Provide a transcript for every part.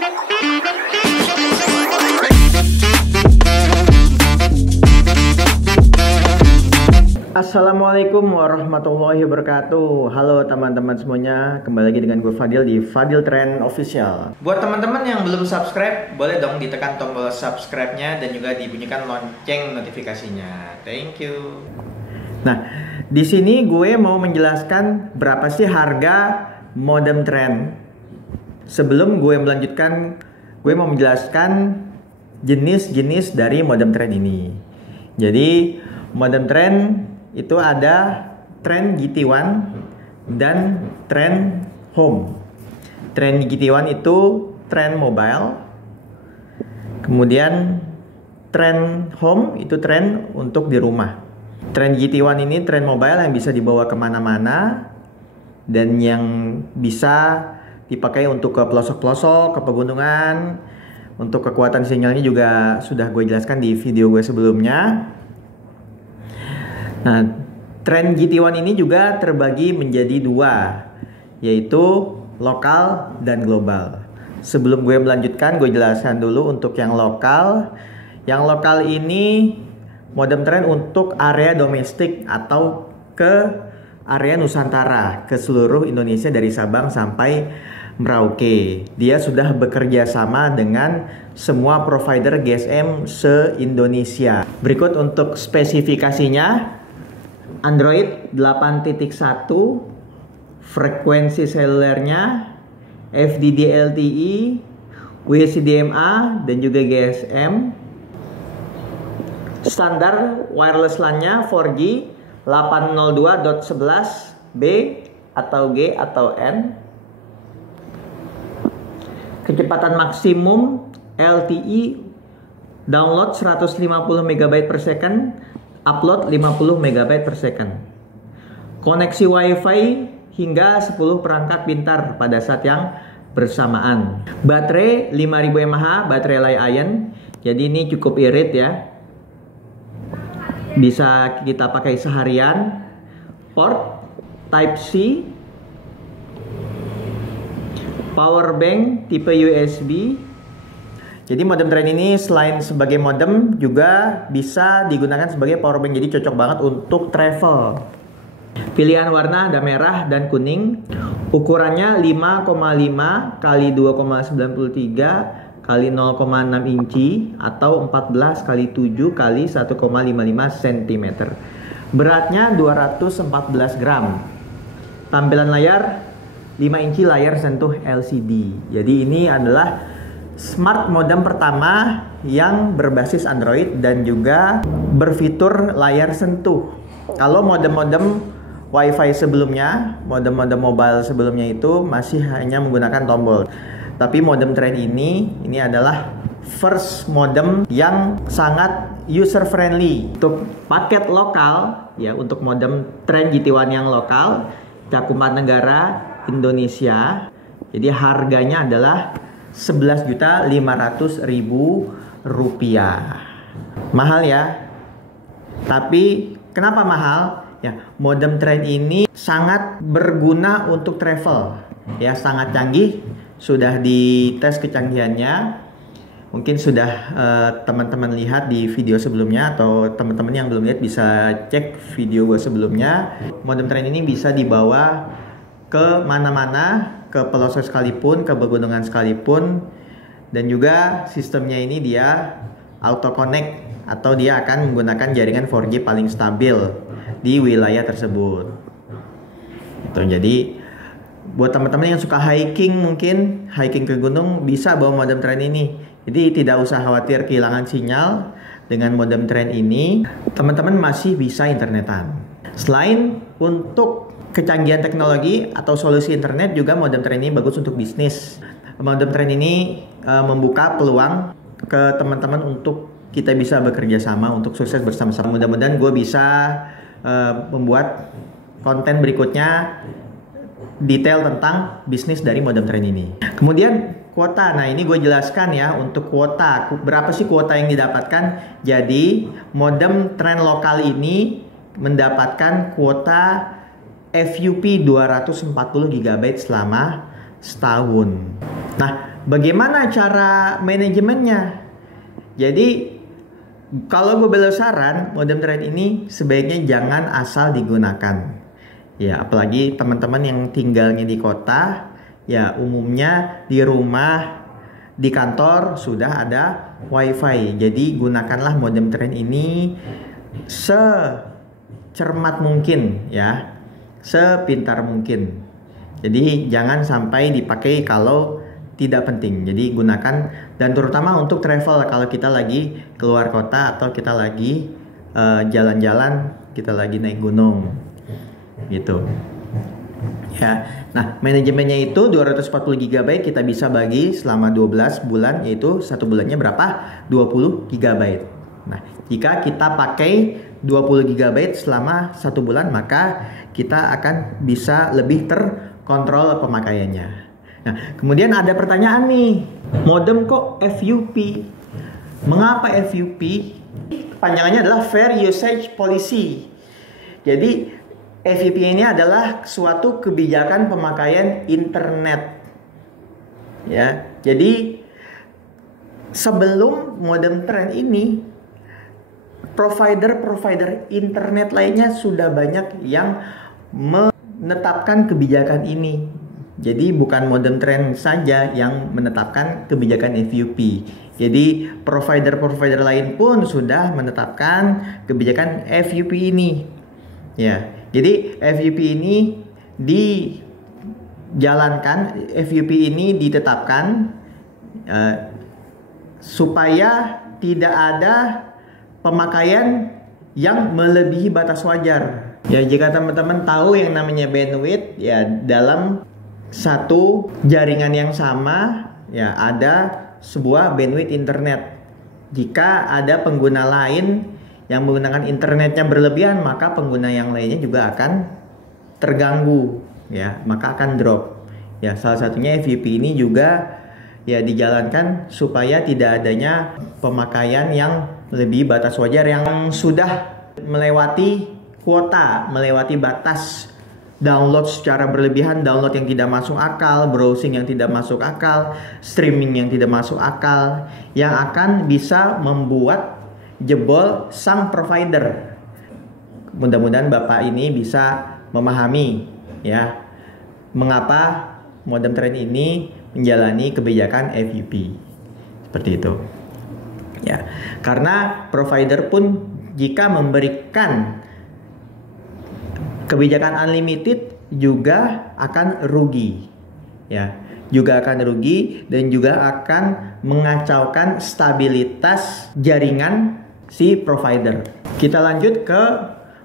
Assalamualaikum warahmatullahi wabarakatuh. Halo teman-teman semuanya, kembali lagi dengan gue Fadil di Fadil Trend Official. Buat teman-teman yang belum subscribe, boleh dong ditekan tombol subscribe-nya dan juga dibunyikan lonceng notifikasinya. Thank you. Nah, di sini gue mau menjelaskan berapa sih harga modem trend. Sebelum gue melanjutkan, gue mau menjelaskan jenis-jenis dari modem trend ini. Jadi, modem trend itu ada Trend GT1 dan Trend Home. Trend GT1 itu Trend Mobile. Kemudian Trend Home itu Trend untuk di rumah. Trend GT1 ini Trend Mobile yang bisa dibawa kemana-mana dan yang bisa dipakai untuk ke pelosok-pelosok, ke pegunungan. Untuk kekuatan sinyalnya juga sudah gue jelaskan di video gue sebelumnya. Nah, Trend GT1 ini juga terbagi menjadi dua, yaitu lokal dan global. Sebelum gue melanjutkan, gue jelaskan dulu untuk yang lokal. Yang lokal ini modem trend untuk area domestik atau ke area Nusantara, ke seluruh Indonesia dari Sabang sampai Merauke. Dia sudah bekerja sama dengan semua provider GSM se-Indonesia. Berikut untuk spesifikasinya. Android 8.1, frekuensi selulernya FDD LTE, WCDMA dan juga GSM. Standar wireless LAN-nya 4G 802.11b atau G atau N. Kecepatan maksimum LTE download 150 MB per second, upload 50 MB per second. Koneksi WiFi hingga 10 perangkat pintar pada saat yang bersamaan. Baterai 5000 mAh, baterai Li-ion. Jadi ini cukup irit ya. Bisa kita pakai seharian. Port Type-C. Power bank tipe USB. Jadi modem trend ini selain sebagai modem juga bisa digunakan sebagai power bank. Jadi cocok banget untuk travel. Pilihan warna ada merah dan kuning. Ukurannya 5,5 kali 2,93 kali 0,6 inci atau 14 kali 7 kali 1,55 cm. Beratnya 214 gram. Tampilan layar 5 inci layar sentuh LCD. Jadi ini adalah smart modem pertama yang berbasis Android dan juga berfitur layar sentuh. Kalau modem-modem WiFi sebelumnya, modem-modem mobile sebelumnya itu masih hanya menggunakan tombol. Tapi modem trend ini adalah first modem yang sangat user friendly. Untuk paket lokal ya, untuk modem trend GT1 yang lokal cakupan negara Indonesia. Jadi harganya adalah Rp11.500.000. Mahal ya. Tapi kenapa mahal? Ya, modem trend ini sangat berguna untuk travel. Ya, sangat canggih. Sudah dites kecanggihannya. Mungkin sudah teman-teman lihat di video sebelumnya, atau teman-teman yang belum lihat bisa cek video gue sebelumnya. Modem trend ini bisa dibawa ke mana-mana, ke pelosok sekalipun, ke pegunungan sekalipun, dan juga sistemnya ini dia auto connect atau dia akan menggunakan jaringan 4G paling stabil di wilayah tersebut. Jadi buat teman-teman yang suka hiking, mungkin hiking ke gunung bisa bawa modem trend ini. Jadi tidak usah khawatir kehilangan sinyal. Dengan modem trend ini teman-teman masih bisa internetan. Selain untuk kecanggihan teknologi atau solusi internet, juga modem trend ini bagus untuk bisnis. Modem trend ini membuka peluang ke teman-teman untuk kita bisa bekerja sama untuk sukses bersama-sama. Mudah-mudahan gue bisa membuat konten berikutnya detail tentang bisnis dari modem trend ini. Kemudian kuota. Nah, ini gue jelaskan ya untuk kuota. Berapa sih kuota yang didapatkan? Jadi modem trend lokal ini mendapatkan kuota FUP 240 GB selama setahun. Nah, bagaimana cara manajemennya? Jadi kalau gue beli saran, modem trend ini sebaiknya jangan asal digunakan. Ya, apalagi teman-teman yang tinggalnya di kota, ya umumnya di rumah, di kantor sudah ada WiFi. Jadi gunakanlah modem trend ini secermat mungkin ya, sepintar mungkin. Jadi jangan sampai dipakai kalau tidak penting. Jadi gunakan, dan terutama untuk travel, kalau kita lagi keluar kota atau kita lagi jalan-jalan, kita lagi naik gunung gitu ya. Nah, manajemennya itu 240 GB kita bisa bagi selama 12 bulan, yaitu satu bulannya berapa? 20 GB. Nah, jika kita pakai 20 GB selama satu bulan, maka kita akan bisa lebih terkontrol pemakaiannya. Nah, kemudian ada pertanyaan nih, modem kok FUP? Mengapa FUP? Panjangannya adalah Fair Usage Policy. Jadi FUP ini adalah suatu kebijakan pemakaian internet. Ya, jadi sebelum modem trend ini, provider internet lainnya sudah banyak yang menetapkan kebijakan ini. Jadi bukan modem trend saja yang menetapkan kebijakan FUP. Jadi provider lain pun sudah menetapkan kebijakan FUP ini. Ya, jadi FUP ini dijalankan, FUP ini ditetapkan supaya tidak ada pemakaian yang melebihi batas wajar. Ya, jika teman-teman tahu yang namanya bandwidth, ya dalam satu jaringan yang sama ya ada sebuah bandwidth internet. Jika ada pengguna lain yang menggunakan internetnya berlebihan, maka pengguna yang lainnya juga akan terganggu ya, maka akan drop. Ya, salah satunya FUP ini juga ya dijalankan supaya tidak adanya pemakaian yang melebihi batas wajar, yang sudah melewati kuota, melewati batas download secara berlebihan, download yang tidak masuk akal, browsing yang tidak masuk akal, streaming yang tidak masuk akal, yang akan bisa membuat jebol sang provider. Mudah-mudahan Bapak ini bisa memahami ya mengapa modem trend ini menjalani kebijakan FUP seperti itu. Ya, karena provider pun jika memberikan kebijakan unlimited juga akan rugi ya, juga akan rugi dan juga akan mengacaukan stabilitas jaringan si provider. Kita lanjut ke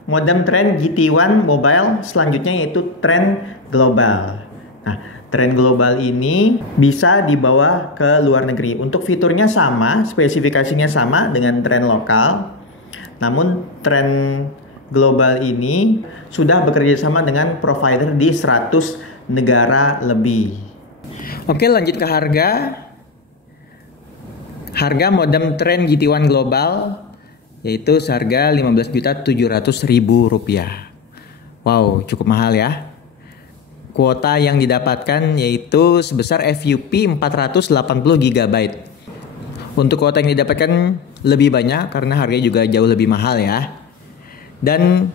modem trend GT1 mobile selanjutnya, yaitu trend global. Nah, trend global ini bisa dibawa ke luar negeri. Untuk fiturnya sama, spesifikasinya sama dengan trend lokal, namun trend global ini sudah bekerja sama dengan provider di 100 negara lebih. Oke, lanjut ke harga. Harga modem trend GT1 global yaitu seharga Rp15.700.000. Wow, cukup mahal ya. Kuota yang didapatkan yaitu sebesar FUP 480 GB. Untuk kuota yang didapatkan lebih banyak karena harganya juga jauh lebih mahal ya. Dan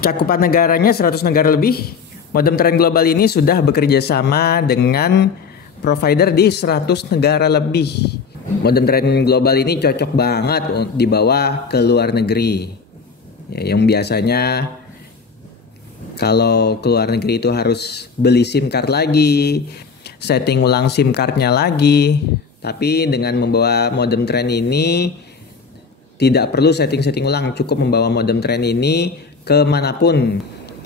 cakupan negaranya 100 negara lebih. Modem trend global ini sudah bekerja sama dengan provider di 100 negara lebih. Modem trend global ini cocok banget dibawa ke luar negeri ya, yang biasanya kalau ke luar negeri itu harus beli SIM card lagi, setting ulang SIM cardnya lagi. Tapi dengan membawa modem trend ini tidak perlu setting ulang, cukup membawa modem trend ini kemanapun,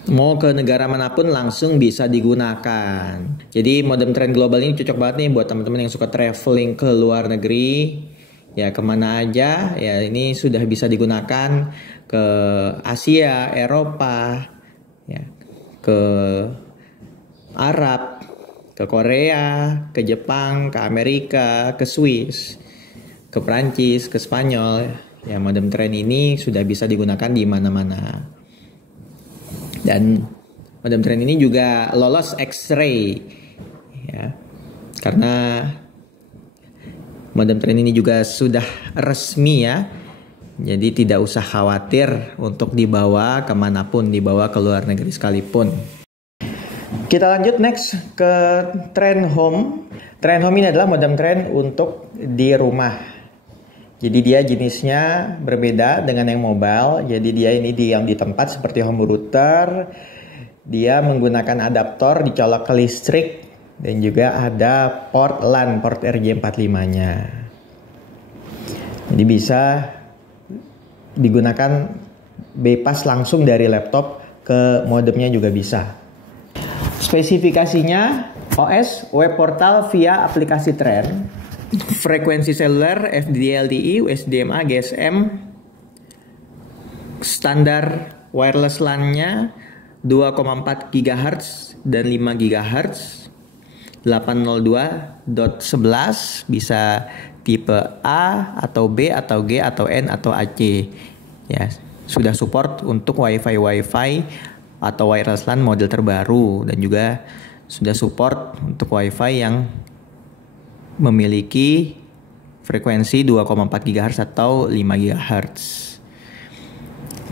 mau ke negara manapun langsung bisa digunakan. Jadi modem trend global ini cocok banget nih buat teman-teman yang suka traveling ke luar negeri. Ya, kemana aja ya ini sudah bisa digunakan, ke Asia, Eropa, ya, ke Arab, ke Korea, ke Jepang, ke Amerika, ke Swiss, ke Prancis, ke Spanyol. Ya, modem trend ini sudah bisa digunakan di mana-mana. Dan modem trend ini juga lolos X-ray. Ya. Karena modem Trend ini juga sudah resmi ya. Jadi tidak usah khawatir untuk dibawa kemanapun, dibawa ke luar negeri sekalipun. Kita lanjut next ke Trend Home. Trend Home ini adalah modem Trend untuk di rumah. Jadi dia jenisnya berbeda dengan yang mobile. Jadi dia ini yang di tempat seperti home router. Dia menggunakan adaptor dicolok ke listrik. Dan juga ada port LAN, port RJ45-nya. Jadi bisa digunakan bypass langsung dari laptop ke modemnya juga bisa. Spesifikasinya OS, web portal via aplikasi Trend, frekuensi seluler, FDD LTE, USDMA, GSM, standar wireless LAN-nya 2,4 GHz dan 5 GHz, 802.11, bisa tipe A atau B atau G atau N atau AC. Ya, sudah support untuk Wi-Fi atau wireless LAN model terbaru, dan juga sudah support untuk Wi-Fi yang memiliki frekuensi 2,4 GHz atau 5 GHz.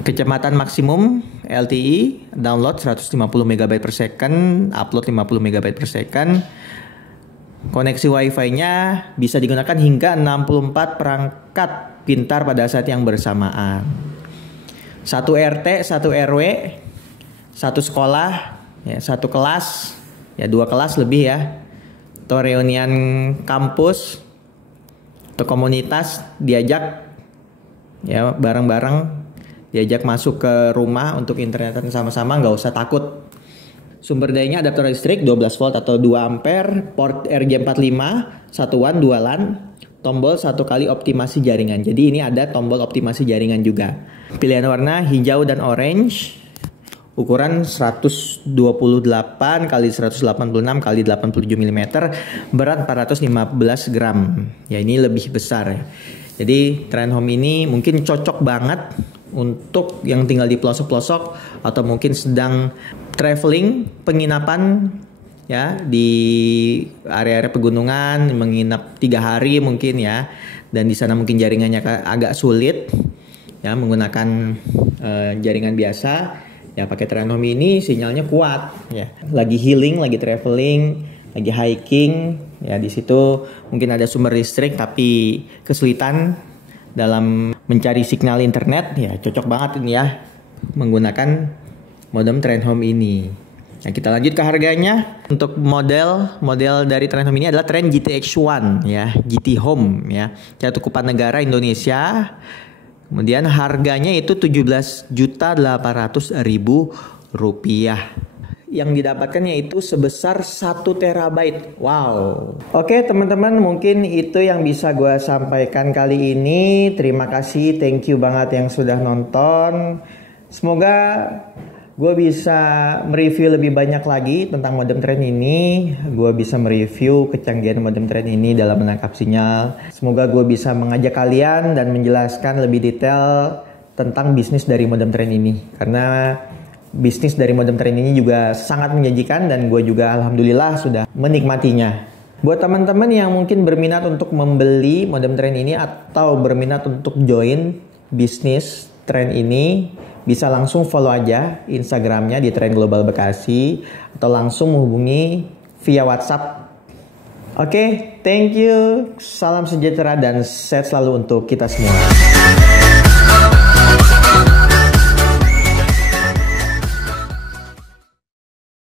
Kecepatan maksimum LTE, download 150 MB per second, upload 50 MB per second. Koneksi Wi-Fi-nya bisa digunakan hingga 64 perangkat pintar pada saat yang bersamaan. 1 RT, 1 RW, 1 sekolah, ya, 1 kelas, ya 2 kelas lebih ya. Atau reunian kampus atau komunitas diajak ya bareng-bareng, diajak masuk ke rumah untuk internetan sama-sama, nggak usah takut. Sumber dayanya adaptor listrik 12 volt atau 2 ampere, port RJ45, 1 WAN, 2 LAN, tombol 1 kali optimasi jaringan. Jadi ini ada tombol optimasi jaringan juga. Pilihan warna hijau dan orange. Ukuran 128 kali 186 kali 87 mm, berat 415 gram. Ya ini lebih besar ya. Jadi Trend Home ini mungkin cocok banget untuk yang tinggal di pelosok-pelosok atau mungkin sedang traveling, penginapan ya di area-area pegunungan, menginap 3 hari mungkin ya, dan di sana mungkin jaringannya agak sulit ya menggunakan jaringan biasa. Ya pakai Trend Home ini sinyalnya kuat ya. Lagi healing, lagi traveling, lagi hiking ya, di situ mungkin ada sumber listrik tapi kesulitan dalam mencari signal internet, ya cocok banget ini ya menggunakan modem Trend Home ini. Nah, kita lanjut ke harganya. Untuk model dari Trend Home ini adalah Trend GTX1 ya, GT Home ya. Cakupan negara Indonesia. Kemudian harganya itu Rp17.800.000. Yang didapatkannya itu sebesar 1 terabyte. Wow. Oke teman-teman, mungkin itu yang bisa gue sampaikan kali ini. Terima kasih, thank you banget yang sudah nonton. Semoga gue bisa mereview lebih banyak lagi tentang modem Trend ini. Gue bisa mereview kecanggihan modem Trend ini dalam menangkap sinyal. Semoga gue bisa mengajak kalian dan menjelaskan lebih detail tentang bisnis dari modem Trend ini. Karena bisnis dari modem Trend ini juga sangat menjanjikan dan gue juga alhamdulillah sudah menikmatinya. Buat teman-teman yang mungkin berminat untuk membeli modem Trend ini atau berminat untuk join bisnis Trend ini, bisa langsung follow aja Instagramnya di Trend Global Bekasi atau langsung menghubungi via WhatsApp. Oke, thank you. Salam sejahtera dan sehat selalu untuk kita semua.